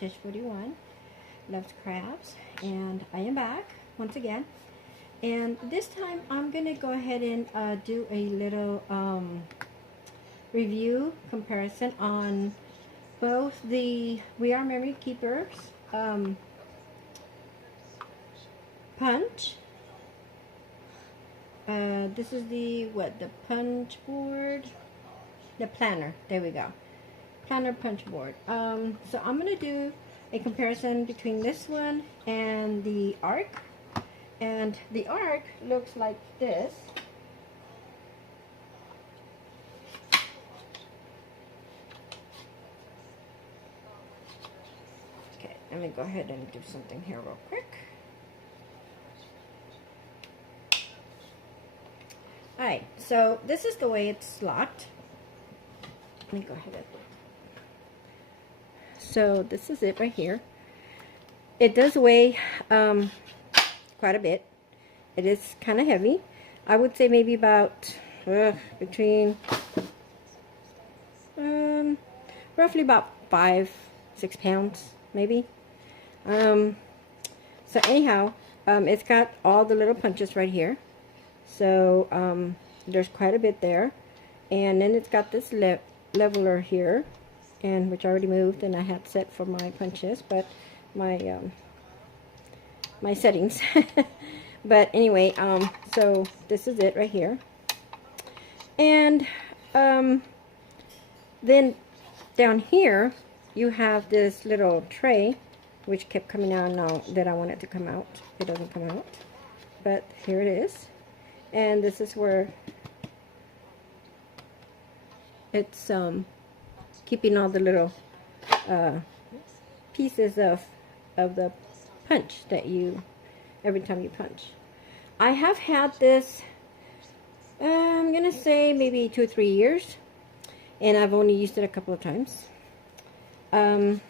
Tish41 Loves Crafts, and I am back once again. And this time I'm gonna go ahead and do a little review comparison on both the We Are Memory Keepers punch. This is the punch board, the planner. There we go, planner punch board. So I'm gonna do a comparison between this one and the Arc, and the Arc looks like this. Okay, let me go ahead and do something here real quick. Alright, so this is the way it's locked. Let me go ahead and... So this is it right here. It does weigh quite a bit. It is kind of heavy. I would say maybe about between roughly about 5-6 pounds maybe. So anyhow, it's got all the little punches right here. So there's quite a bit there, and then it's got this leveler here, and which I already moved and I had set for my punches, but my my settings. But anyway, so this is it right here, and then down here you have this little tray which kept coming out. Now that I want it to come out, it doesn't come out, but here it is. And this is where it's keeping all the little pieces of the punch that you, every time you punch. I have had this, I'm gonna say maybe 2 or 3 years, and I've only used it a couple of times. But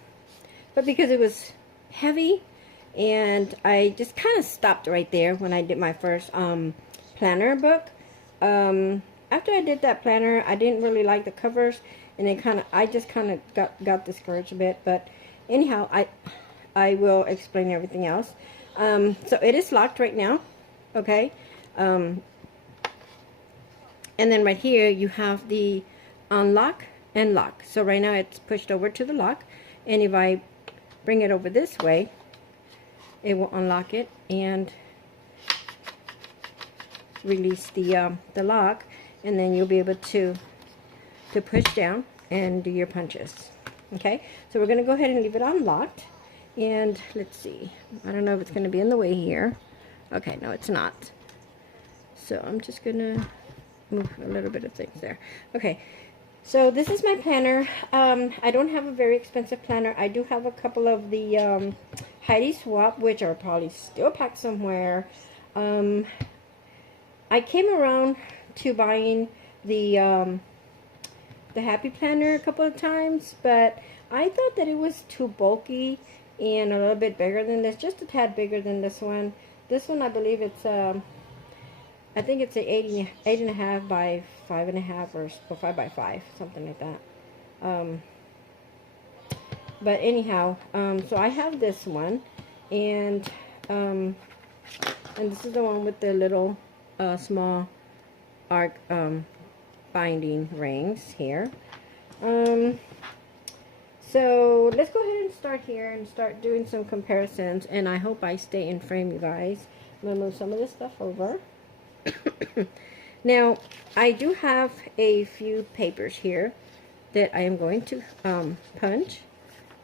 because it was heavy, and I just kind of stopped right there when I did my first planner book. After I did that planner, I didn't really like the covers, and I just kind of got discouraged a bit. But anyhow, I will explain everything else. So it is locked right now, okay. And then right here you have the unlock and lock. So right now it's pushed over to the lock, and if I bring it over this way, it will unlock it and release the lock, and then you'll be able to push down and do your punches. Okay, so we're going to go ahead and leave it unlocked, and let's see, I don't know if it's going to be in the way here. Okay, no, it's not. So I'm just going to move a little bit of things there. Okay, so this is my planner. I don't have a very expensive planner. I do have a couple of the Heidi Swapp, which are probably still packed somewhere. I came around to buying the Happy Planner a couple of times, but I thought that it was too bulky and a little bit bigger than this, just a tad bigger than this one. This one, I believe it's I think it's a 8.5 by 5.5 or 5 by 5, something like that. But anyhow, so I have this one, and this is the one with the little small arc binding rings here. So let's go ahead and start here and start doing some comparisons, and I hope I stay in frame, you guys. I'm gonna move some of this stuff over. Now I do have a few papers here that I am going to punch.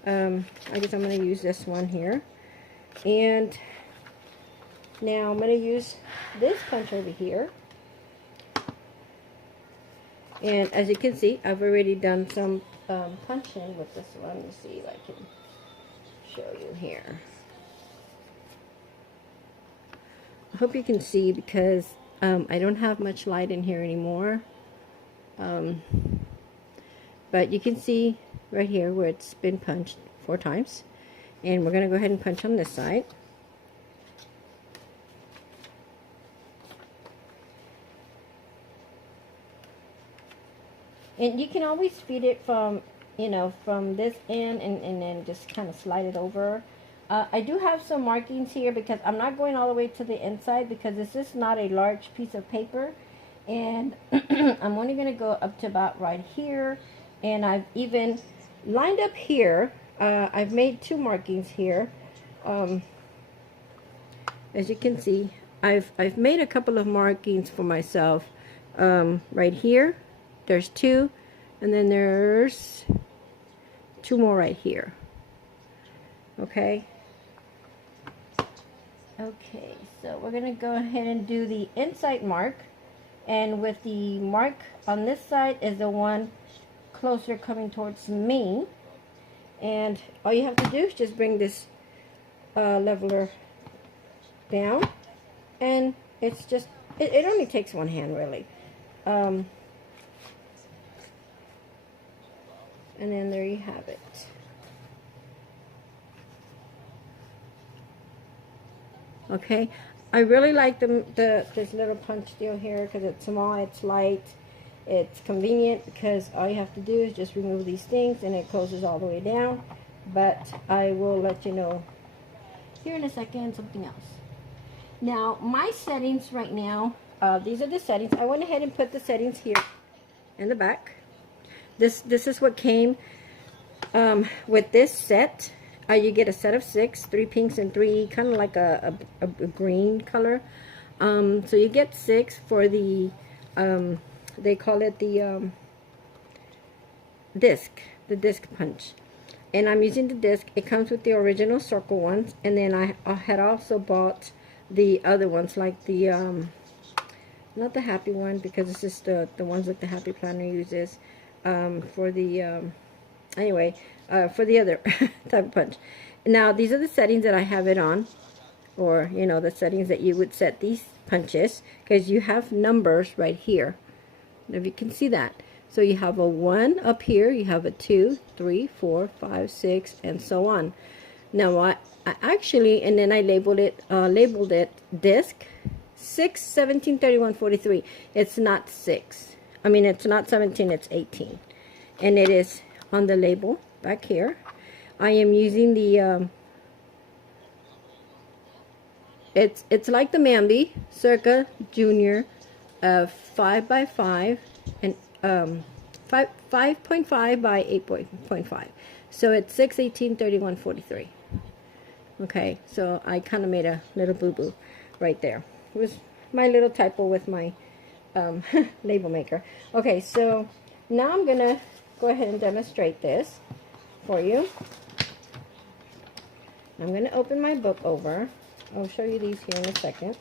I guess I'm going to use this one here, and now I'm going to use this punch over here, and as you can see, I've already done some punching with this one. Let me see if I can show you here. I hope you can see, because I don't have much light in here anymore, but you can see right here where it's been punched 4 times, and we're going to go ahead and punch on this side. And you can always feed it from you know, from this end and then just kind of slide it over. I do have some markings here because I'm not going all the way to the inside because this is not a large piece of paper. And I'm only going to go up to about right here. And I've even lined up here. I've made 2 markings here. As you can see, I've made a couple of markings for myself. Right here, there's 2. And then there's 2 more right here. Okay. Okay, so we're going to go ahead and do the inside mark. And with the mark on this side is the one closer coming towards me. And all you have to do is just bring this leveler down. And it's just, it only takes one hand really. And then there you have it. Okay, I really like this little punch steel here because it's small, it's light, it's convenient because all you have to do is just remove these things and it closes all the way down. But I will let you know here in a second something else. Now my settings right now, these are the settings. I went ahead and put the settings here in the back. This is what came with this set. You get a set of 6, 3 pinks and 3 kind of like a green color. So you get 6 for the they call it the disc punch. And I'm using the disc. It comes with the original circle ones, and then I had also bought the other ones, like the not the happy one, because this is the ones that the Happy Planner uses for the anyway, for the other type of punch. Now these are the settings that I have it on, or you know, the settings that you would set these punches, because you have numbers right here. If you can see that, so you have a 1 up here, you have a 2, 3, 4, 5, 6, and so on. Now I actually, and then I labeled it disc 6, 17, 31, 43. It's not 6. I mean, it's not 17, it's 18. And it is on the label back here. I am using the it's like the Mambi Circa Junior 5x5 and 5.5 by 8.5. So it's 6, 18, 31, 43. Okay, so I kind of made a little boo-boo right there. It was my little typo with my label maker. Okay, so now I'm gonna go ahead and demonstrate this for you. I'm going to open my book over. I'll show you these here in a second.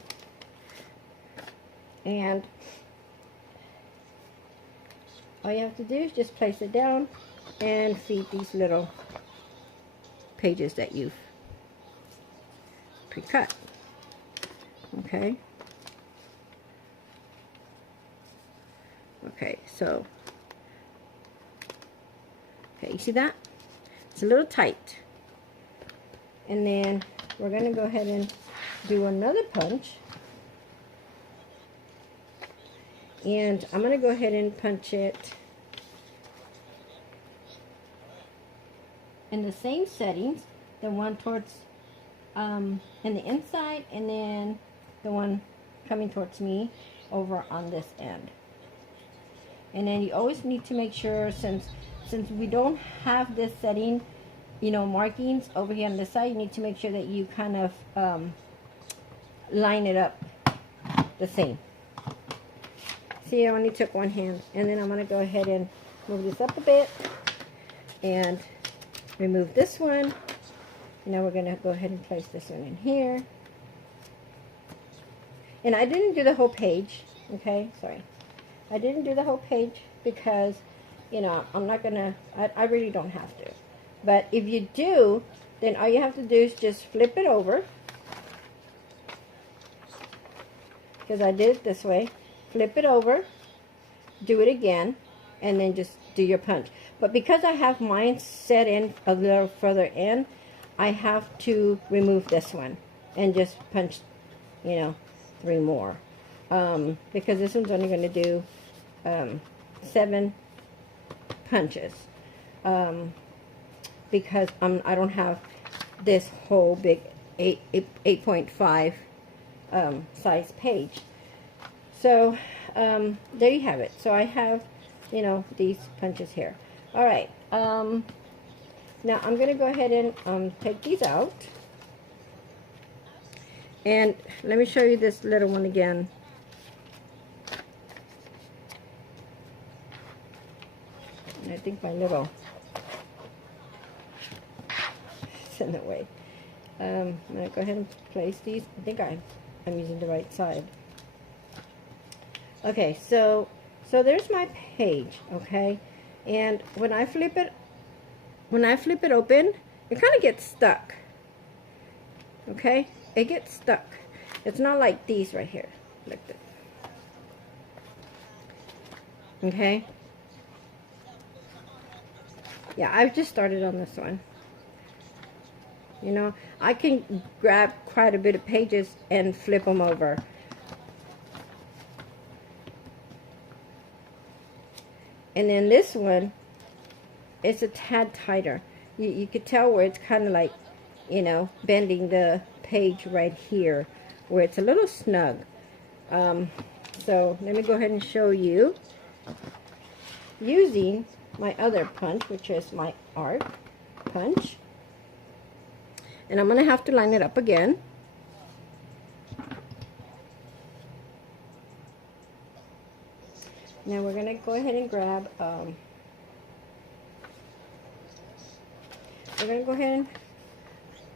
And all you have to do is just place it down and feed these little pages that you've pre-cut. Okay. Okay, so okay, you see that? It's a little tight. And then we're going to go ahead and do another punch. And I'm going to go ahead and punch it in the same settings. The one towards in the inside, and then the one coming towards me over on this end. And then you always need to make sure, since we don't have this setting, you know, markings over here on this side, you need to make sure that you kind of line it up the same. See, I only took one hand. And then I'm going to go ahead and move this up a bit and remove this one. Now we're going to go ahead and place this one in here. And I didn't do the whole page, okay? Sorry. I didn't do the whole page because, you know, I'm not going to, I really don't have to. But if you do, then all you have to do is just flip it over. Because I did it this way. Flip it over, do it again, and then just do your punch. But because I have mine set in a little further in, I have to remove this one and just punch, you know, 3 more. Because this one's only going to do 7 punches. because I don't have this whole big 8.5 size page. So there you have it. So I have, you know, these punches here. All right. Now I'm going to go ahead and take these out. And let me show you this little one again. And I think my little is in the way. I'm going to go ahead and place these. I think I'm using the right side. Okay, so there's my page, okay? And when I flip it open, it kind of gets stuck. Okay? It gets stuck. It's not like these right here. Like this. Okay? Yeah, I've just started on this one. You know, I can grab quite a bit of pages and flip them over. And then this one, it's a tad tighter. You could tell where it's kind of like, you know, bending the page right here, where it's a little snug. So let me go ahead and show you using my other punch, which is my arc punch. And I'm going to have to line it up again. Now we're going to go ahead and grab, we're going to go ahead and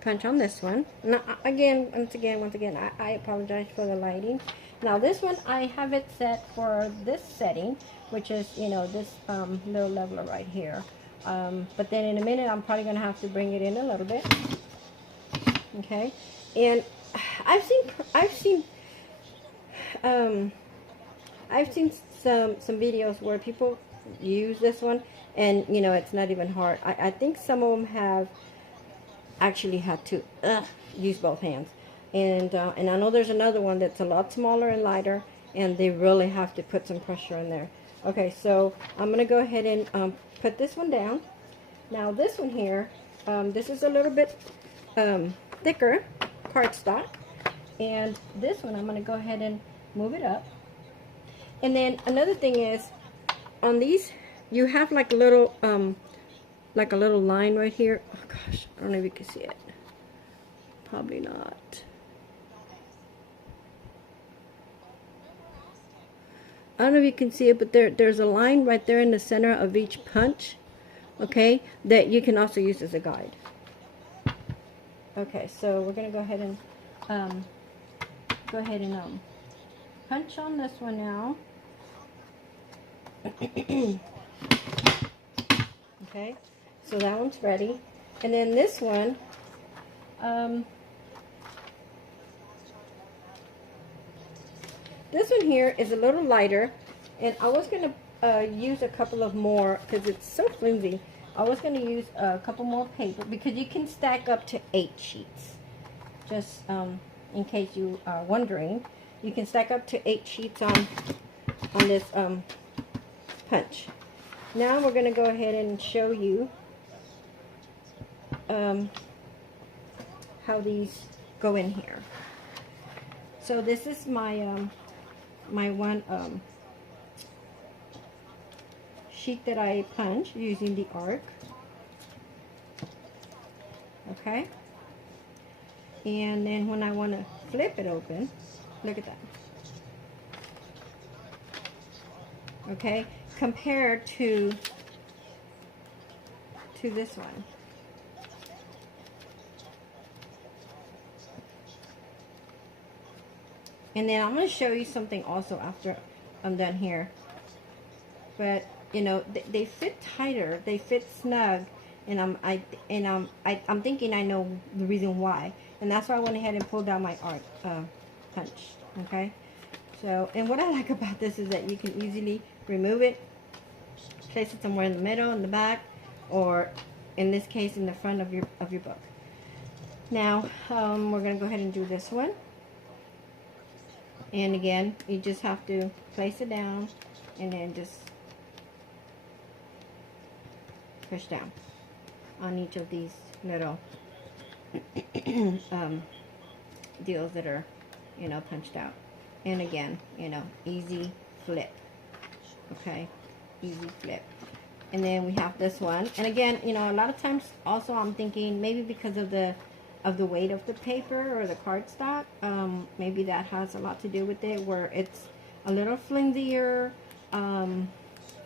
punch on this one. Now, once again, I apologize for the lighting. Now this one, I have it set for this setting, which is, you know, this little leveler right here. But then in a minute, I'm probably going to have to bring it in a little bit. Okay, and I've seen some videos where people use this one, and you know, it's not even hard. I think some of them have actually had to use both hands, and I know there's another one that's a lot smaller and lighter, and they really have to put some pressure in there. Okay, so I'm gonna go ahead and put this one down. Now this one here, this is a little bit thicker cardstock, and this one I'm going to go ahead and move it up. And then another thing is, on these you have like a little line right here. Oh gosh, I don't know if you can see it. Probably not. I don't know if you can see it, but there's a line right there in the center of each punch, okay, that you can also use as a guide. Okay, so we're going to go ahead and punch on this one now. Okay, so that one's ready. And then this one, this one here is a little lighter, and I was going to use a couple of more because it's so flimsy. I was going to use a couple more paper because you can stack up to 8 sheets. Just in case you are wondering, you can stack up to 8 sheets on this punch. Now we're going to go ahead and show you how these go in here. So this is my my one sheet that I punch using the arc. Okay, and then when I want to flip it open, look at that. Okay, compared to this one. And then I'm going to show you something also after I'm done here. But you know, they fit tighter, they fit snug, and I'm thinking I know the reason why, and that's why I went ahead and pulled out my arc punch. Okay, so, and what I like about this is that you can easily remove it, place it somewhere in the middle, in the back, or in this case in the front of your book. Now we're going to go ahead and do this one. And again, you just have to place it down and then just push down on each of these little deals that are, you know, punched out. And again, you know, easy flip. Okay, easy flip. And then we have this one. And again, you know, a lot of times also I'm thinking maybe because of the weight of the paper or the cardstock, maybe that has a lot to do with it, where it's a little flimsier,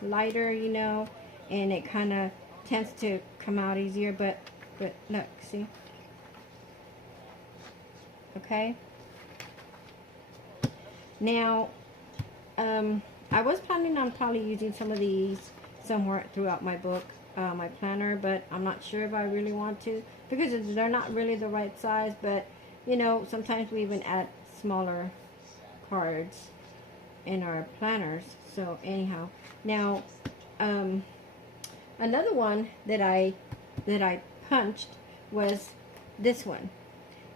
lighter, you know, and it kind of tends to come out easier. But look, see? Okay. Now, I was planning on probably using some of these somewhere throughout my book, my planner, but I'm not sure if I really want to, because they're not really the right size. But you know, sometimes we even add smaller cards in our planners. So anyhow, now another one that I punched was this one,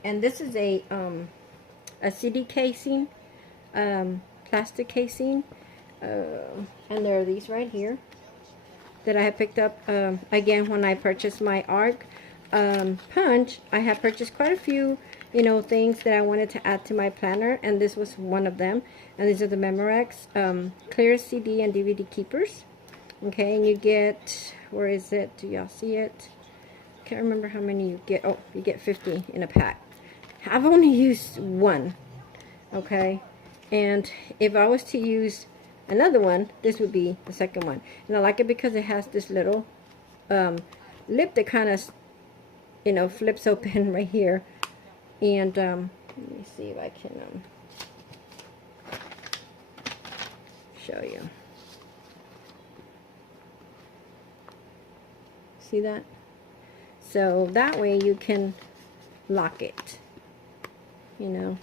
and this is a CD casing, plastic casing, and there are these right here that I have picked up again when I purchased my ARC punch. I have purchased quite a few, you know, things that I wanted to add to my planner, and this was one of them. And these are the Memorex clear CD and DVD keepers. Okay, and you get, where is it? Do y'all see it? Can't remember how many you get. Oh, you get 50 in a pack. I've only used one. Okay, and if I was to use another one, this would be the second one. And I like it because it has this little lip that kind of, you know, flips open right here. And let me see if I can show you. See that? So that way you can lock it, you know,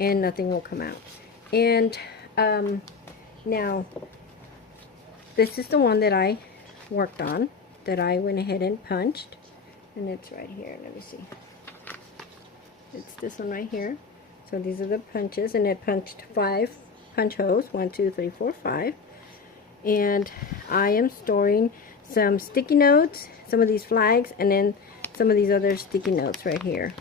and nothing will come out. And now this is the one that I worked on, that I went ahead and punched, and it's right here. Let me see. It's this one right here. So these are the punches, and it punched 5 punch holes, 1 2 3 4 5. And I am storing some sticky notes, some of these flags, and then some of these other sticky notes right here.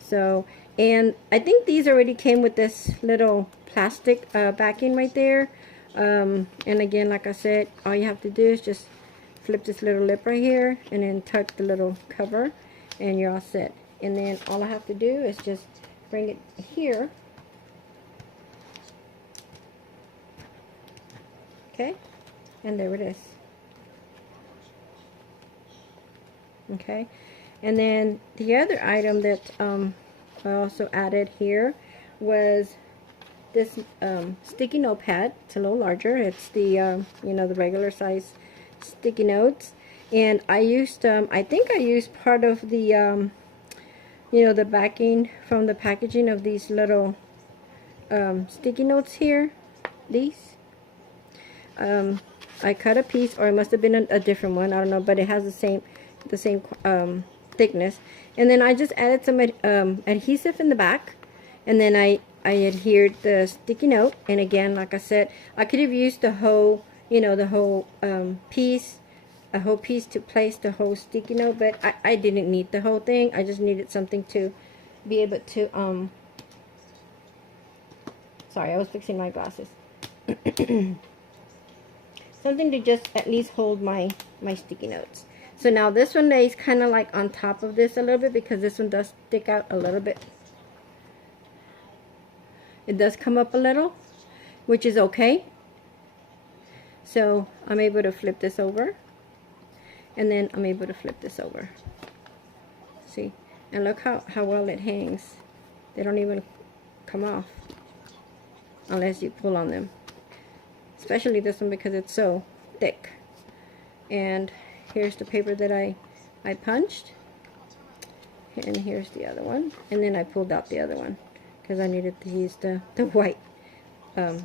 So, and I think these already came with this little plastic backing right there. And again, like I said, all you have to do is just flip this little lip right here and then tuck the little cover, and you're all set. And then all I have to do is just bring it here. Okay, and there it is. Okay, and then the other item that I also added here was this sticky note pad. It's a little larger. It's the you know, the regular size sticky notes, and I used I think I used part of the you know, the backing from the packaging of these little sticky notes here. These I cut a piece, or it must have been a different one, I don't know, but it has the same thickness. And then I just added some adhesive in the back, and then I adhered the sticky note. And again, like I said, I could have used the whole, you know, the whole piece, a whole piece to place the whole sticky note, but I didn't need the whole thing. I just needed something to be able to sorry, I was fixing my glasses. Something to just at least hold my sticky notes. So now this one lays kind of like on top of this a little bit, because this one does stick out a little bit. It does come up a little, which is okay. So I'm able to flip this over, and then I'm able to flip this over. See? And look how well it hangs. They don't even come off unless you pull on them. Especially this one, because it's so thick. And here's the paper that I punched, and here's the other one, and then I pulled out the other one because I needed to use the white, the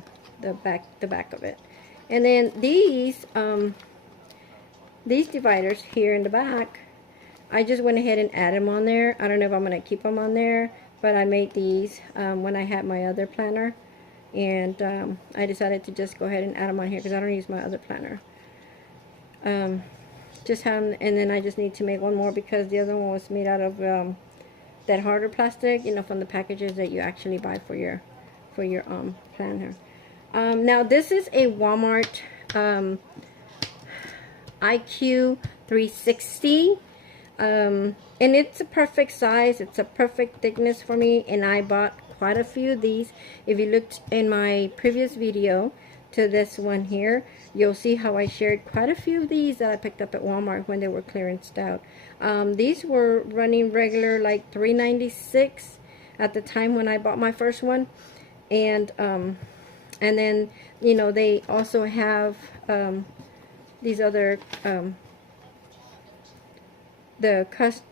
back of it. And then these dividers here in the back, I just went ahead and added them on there. I don't know if I'm going to keep them on there, but I made these when I had my other planner, and I decided to just go ahead and add them on here because I don't use my other planner. Just have, and then I just need to make one more because the other one was made out of that harder plastic, you know, from the packages that you actually buy for your planner. Now this is a Walmart IQ 360, and it's a perfect size. It's a perfect thickness for me, and I bought quite a few of these. If you looked in my previous video to this one here, you'll see how I shared quite a few of these that I picked up at Walmart when they were clearanced out. These were running regular like $3.96 at the time when I bought my first one, and then, you know, they also have these other the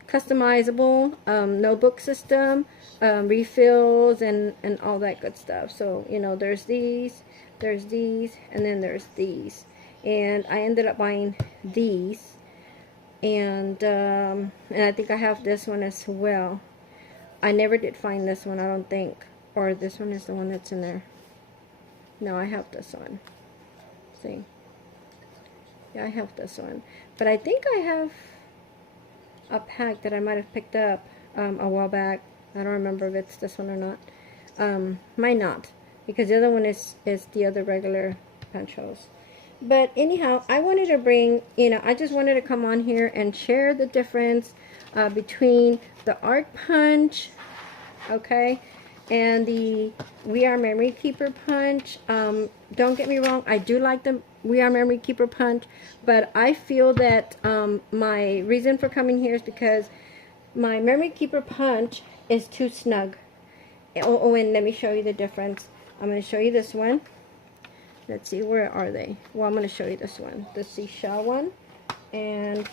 customizable notebook system, refills, and all that good stuff. So, you know, there's these, and then there's these, and I ended up buying these, and I think I have this one as well. I never did find this one, I don't think, or this one is the one that's in there. No, I have this one. See, yeah, I have this one, but I think I have a pack that I might have picked up a while back. I don't remember if it's this one or not. Might not, because the other one is the other regular punch holes. But anyhow, I wanted to bring, you know, I just wanted to come on here and share the difference between the Arc Punch, okay, and the We Are Memory Keeper Punch. Don't get me wrong, I do like the We Are Memory Keeper Punch, but I feel that my reason for coming here is because my Memory Keeper Punch is too snug. Oh, and let me show you the difference. I'm going to show you this one. Let's see, where are they? Well, I'm going to show you this one, the seashell one, and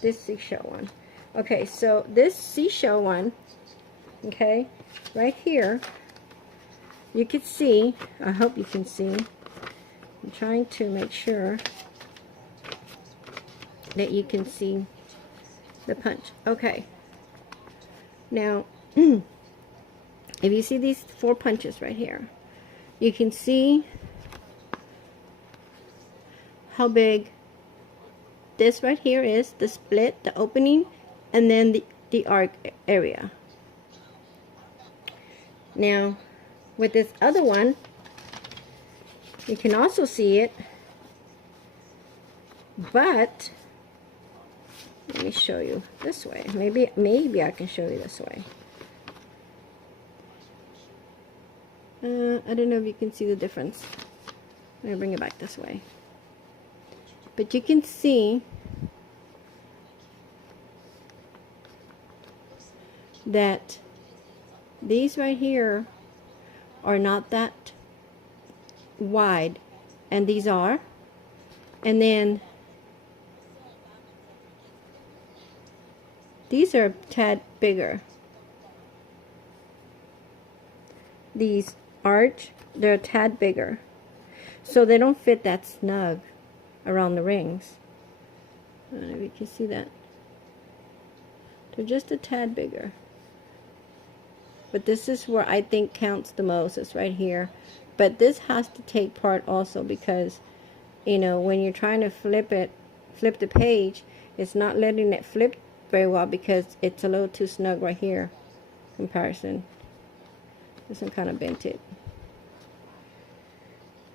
this seashell one. Okay, so this seashell one, okay, right here, you can see, I hope you can see, I'm trying to make sure that you can see the punch. Okay, now if you see these 4 punches right here, you can see how big this right here is, the split, the opening, and then the arc area. Now with this other one, you can also see it, but let me show you this way. Maybe I can show you this way. I don't know if you can see the difference. I'm gonna bring it back this way, but you can see that these right here are not that wide, and these are, and then these are a tad bigger. These arch, they're a tad bigger, so they don't fit that snug around the rings. I don't know if you can see that. They're just a tad bigger. But this is where I think counts the most, is right here. But this has to take part also, because, you know, when you're trying to flip the page, it's not letting it flip very well because it's a little too snug right here comparison. This one kind of bent it.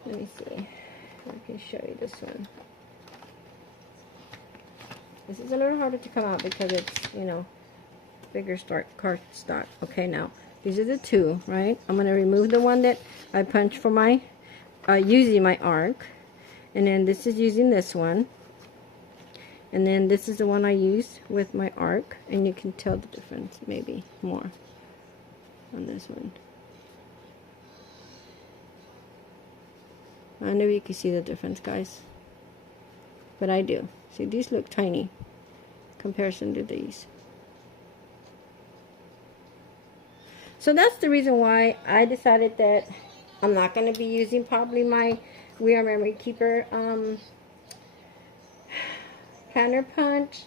Let me see. I can show you this one. This is a little harder to come out because it's, you know, bigger cardstock. Okay, now these are the 2, right? I'm going to remove the one that I punched for my using my arc, and then this is using this one, and then this is the one I used with my arc, and you can tell the difference maybe more on this one. I know you can see the difference, guys, but I do. See, these look tiny in comparison to these. So that's the reason why I decided that I'm not going to be using probably my We Are Memory Keeper planner punch.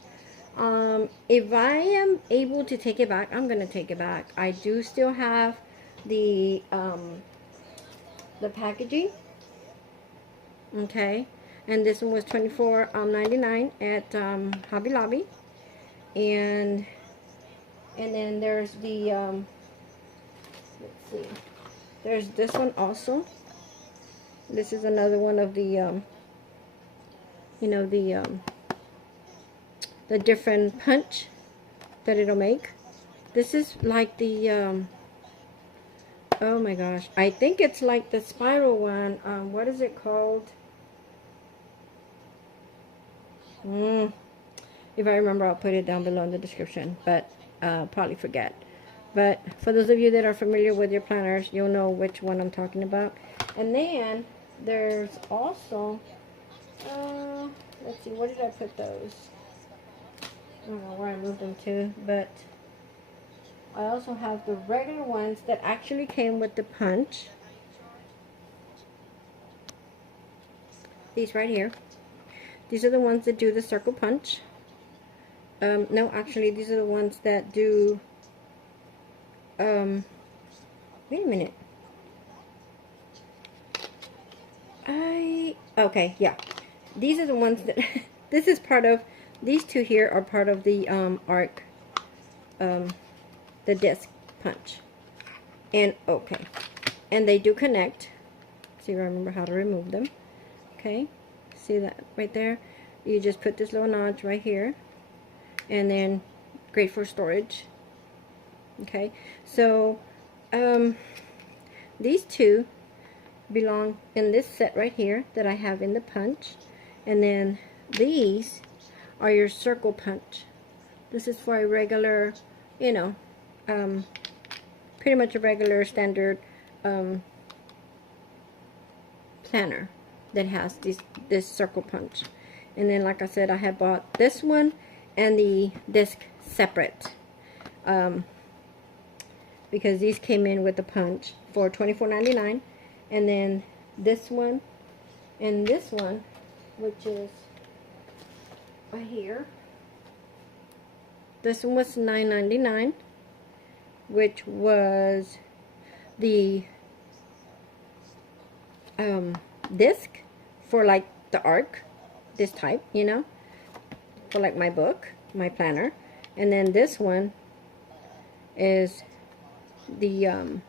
If I am able to take it back, I'm going to take it back. I do still have the the packaging. Okay, and this one was $24.99 at Hobby Lobby. And then there's the let's see, there's this one also. This is another one of the you know, the different punch that it'll make. This is like the oh my gosh, I think it's like the spiral one. What is it called? If I remember, I'll put it down below in the description, but probably forget. But for those of you that are familiar with your planners, you'll know which one I'm talking about. And then there's also let's see, where did I put those? I don't know where I moved them to, but I also have the regular ones that actually came with the punch. These right here. These are the ones that do the circle punch. No, actually, these are the ones that do, wait a minute. Okay, yeah. These are the ones that, this is part of, these two here are part of the arc, the disc punch. And, okay. And they do connect. See if I remember how to remove them. Okay. See that right there? You just put this little notch right here. And then, great for storage. Okay. So, these two belong in this set right here that I have in the punch. And then these are your circle punch. This is for a regular, you know, pretty much a regular standard planner that has this circle punch. And then, like I said, I had bought this one and the disc separate because these came in with the punch for $24.99. And then this one and this one, which is right here, this one was $9.99, which was the disc for like the arc, this type, you know, for like my book, my planner. And then this one is the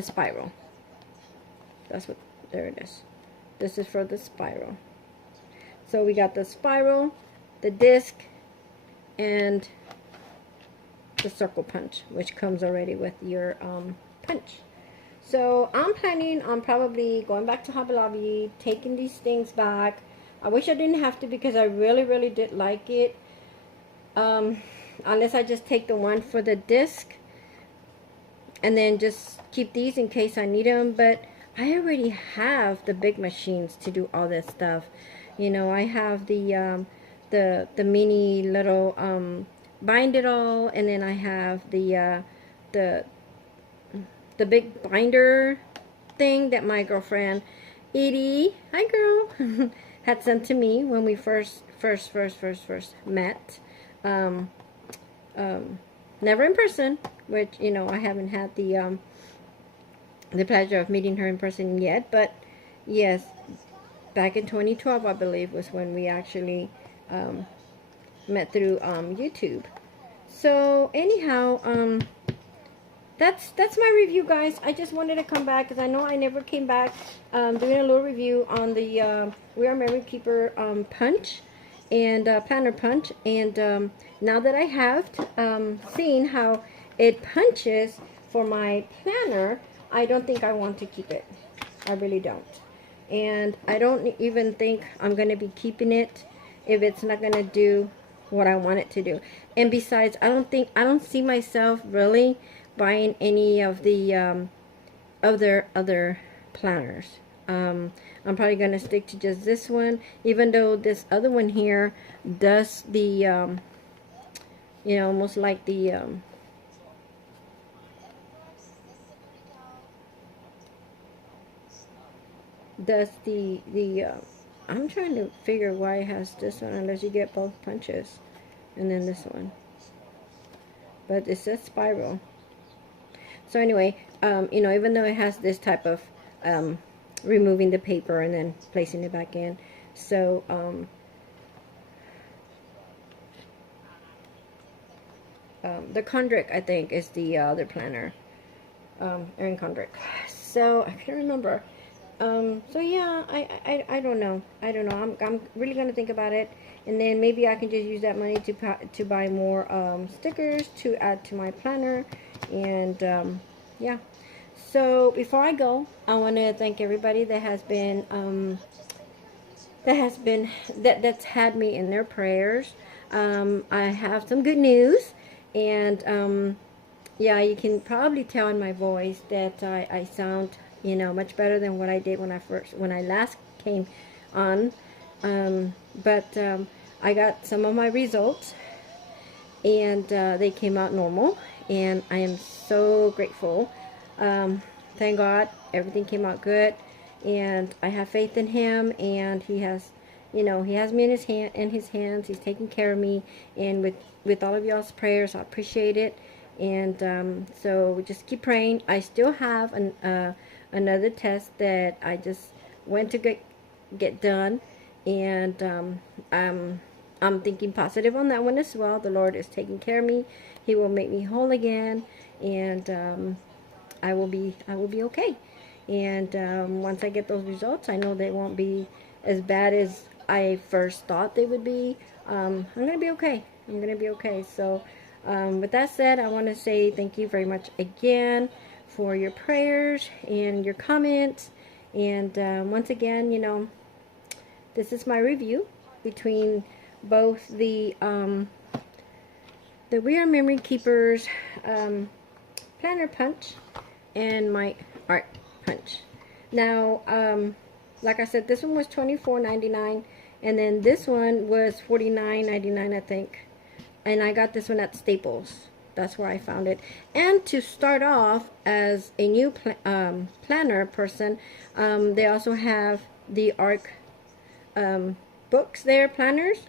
spiral. That's what, there it is. This is for the spiral. So we got the spiral, the disc, and the circle punch, which comes already with your punch. So I'm planning on probably going back to Hobby Lobby, taking these things back. I wish I didn't have to because I really did like it. Unless I just take the one for the disc and then just keep these in case I need them. But I already have the big machines to do all this stuff. You know, I have the mini little bind it all, and then I have the big binder thing that my girlfriend Edie, hi girl, had sent to me when we first met. Never in person, which, you know, I haven't had the pleasure of meeting her in person yet, but yes, back in 2012, I believe, was when we actually met through YouTube. So anyhow, that's my review, guys. I just wanted to come back because I know I never came back doing a little review on the We Are Memory Keeper punch and planner punch. And now that I have seen how it punches for my planner, I don't think I want to keep it. I really don't. And I don't even think I'm going to be keeping it if it's not going to do what I want it to do. And besides, I don't see myself really buying any of the other planners. I'm probably going to stick to just this one, even though this other one here does the you know, almost like the does the I'm trying to figure why it has this one unless you get both punches and then this one, but it says spiral. So anyway, you know, even though it has this type of removing the paper and then placing it back in. So the Kondrik, I think, is the other planner, Erin Kondrik. So I can't remember. So yeah, I don't know. I don't know. I'm really gonna think about it, and then maybe I can just use that money to buy more stickers to add to my planner, and yeah. So before I go, I want to thank everybody that has been that's had me in their prayers. I have some good news, and yeah, you can probably tell in my voice that I sound, you know, much better than what I did when I last came on. But I got some of my results, and they came out normal, and I am so grateful. Thank God everything came out good, and I have faith in him, and he has, you know, he has me in his hands. He's taking care of me, and with all of y'all's prayers, I appreciate it. And so just keep praying. I still have another test that I just went to get done, and I'm thinking positive on that one as well. The Lord is taking care of me. He will make me whole again, and I will be okay. And once I get those results, I know they won't be as bad as I first thought they would be. I'm gonna be okay. I'm gonna be okay. So with that said, I want to say thank you very much again for your prayers and your comments. And once again, you know, this is my review between both the We Are Memory Keepers planner punch and my art punch. Now, like I said, this one was $24.99, and then this one was $49.99, I think. And I got this one at Staples. That's where I found it. And to start off as a new planner person, they also have the ARC books there, planners,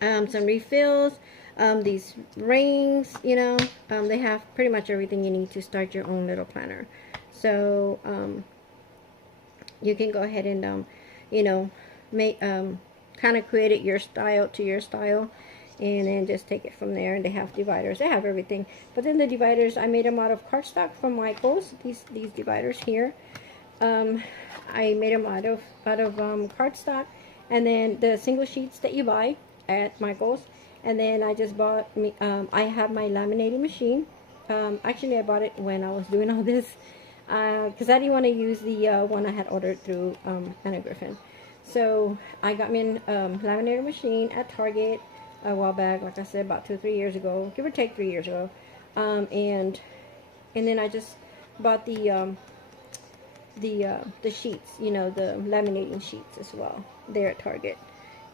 some refills, these rings, you know, they have pretty much everything you need to start your own little planner. So you can go ahead and you know, make kind of create it your style, to your style, and then just take it from there. And they have dividers, they have everything. But then the dividers, I made them out of cardstock from Michaels. These dividers here, I made them out of cardstock, and then the single sheets that you buy at Michaels. And then I just bought me I have my laminating machine. Actually, I bought it when I was doing all this, because I didn't want to use the one I had ordered through Anna Griffin. So I got me a laminator machine at Target a while back, like I said, about 2 or 3 years ago, give or take 3 years ago. And then I just bought the sheets, you know, the laminating sheets as well there at Target.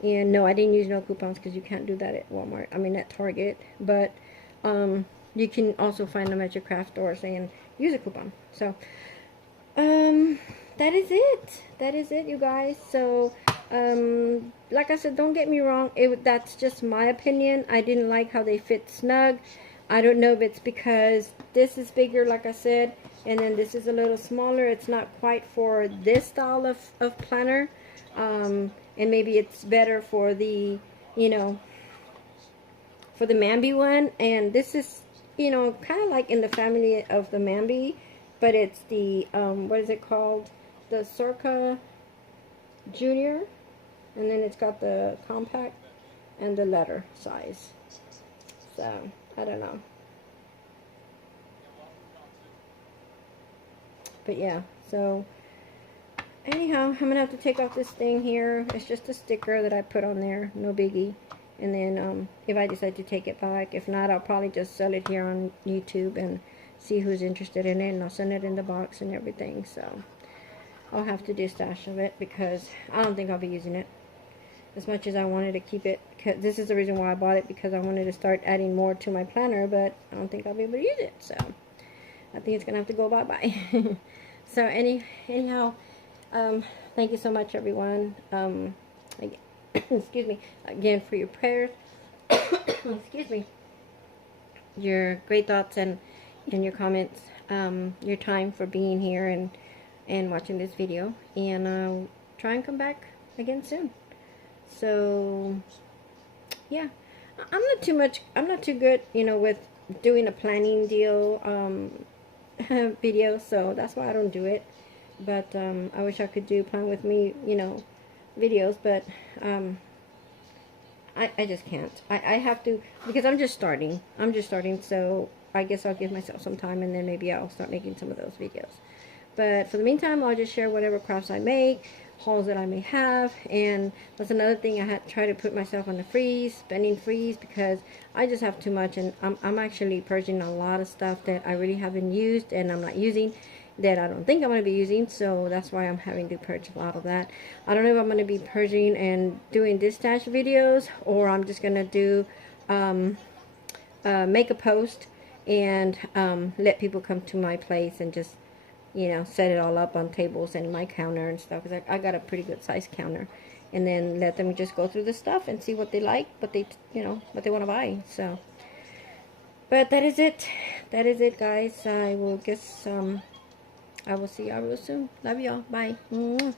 And no, I didn't use no coupons, because you can't do that at Walmart. I mean, at Target. But you can also find them at your craft stores and use a coupon. So that is it. That is it, you guys. So like I said, don't get me wrong. That's just my opinion. I didn't like how they fit snug. I don't know if it's because this is bigger, like I said, and then this is a little smaller. It's not quite for this style of planner. And maybe it's better for the, you know, for the Mambi one. And this is, you know, kind of like in the family of the Mambi, but it's the, what is it called? The Sorka Junior. And then it's got the compact and the letter size. So, I don't know. But yeah, so anyhow, I'm gonna have to take off this thing here. It's just a sticker that I put on there, no biggie. And then if I decide to take it back, if not, I'll probably just sell it here on YouTube and see who's interested in it, and I'll send it in the box and everything. So I'll have to do a stash of it, because I don't think I'll be using it as much as I wanted to keep it. This is the reason why I bought it, because I wanted to start adding more to my planner, but I don't think I'll be able to use it. So I think it's gonna have to go bye-bye. So anyhow, thank you so much, everyone. Excuse me, again, for your prayers. Excuse me. Your great thoughts and your comments. Your time for being here, and and watching this video, and I'll try and come back again soon. So yeah, I'm not too good, you know, with doing a planning deal video, so that's why I don't do it. But I wish I could do plan with me, you know, videos, but I just can't. I have to, because I'm just starting. So I guess I'll give myself some time, and then maybe I'll start making some of those videos. But for the meantime, I'll just share whatever crafts I make, hauls that I may have, and that's another thing. I had to try to put myself on the spending freeze, because I just have too much, and I'm actually purging a lot of stuff that I really haven't used and I'm not using, that I don't think I'm going to be using, so that's why I'm having to purge a lot of that. I don't know if I'm going to be purging and doing distash videos, or I'm just going to do make a post and let people come to my place and just, you know, set it all up on tables and my counter and stuff, because I got a pretty good size counter, and then let them just go through the stuff and see what they like, what they, you know, what they want to buy. So, but that is it guys. I will guess I will see y'all real soon. Love y'all. Bye. Mwah.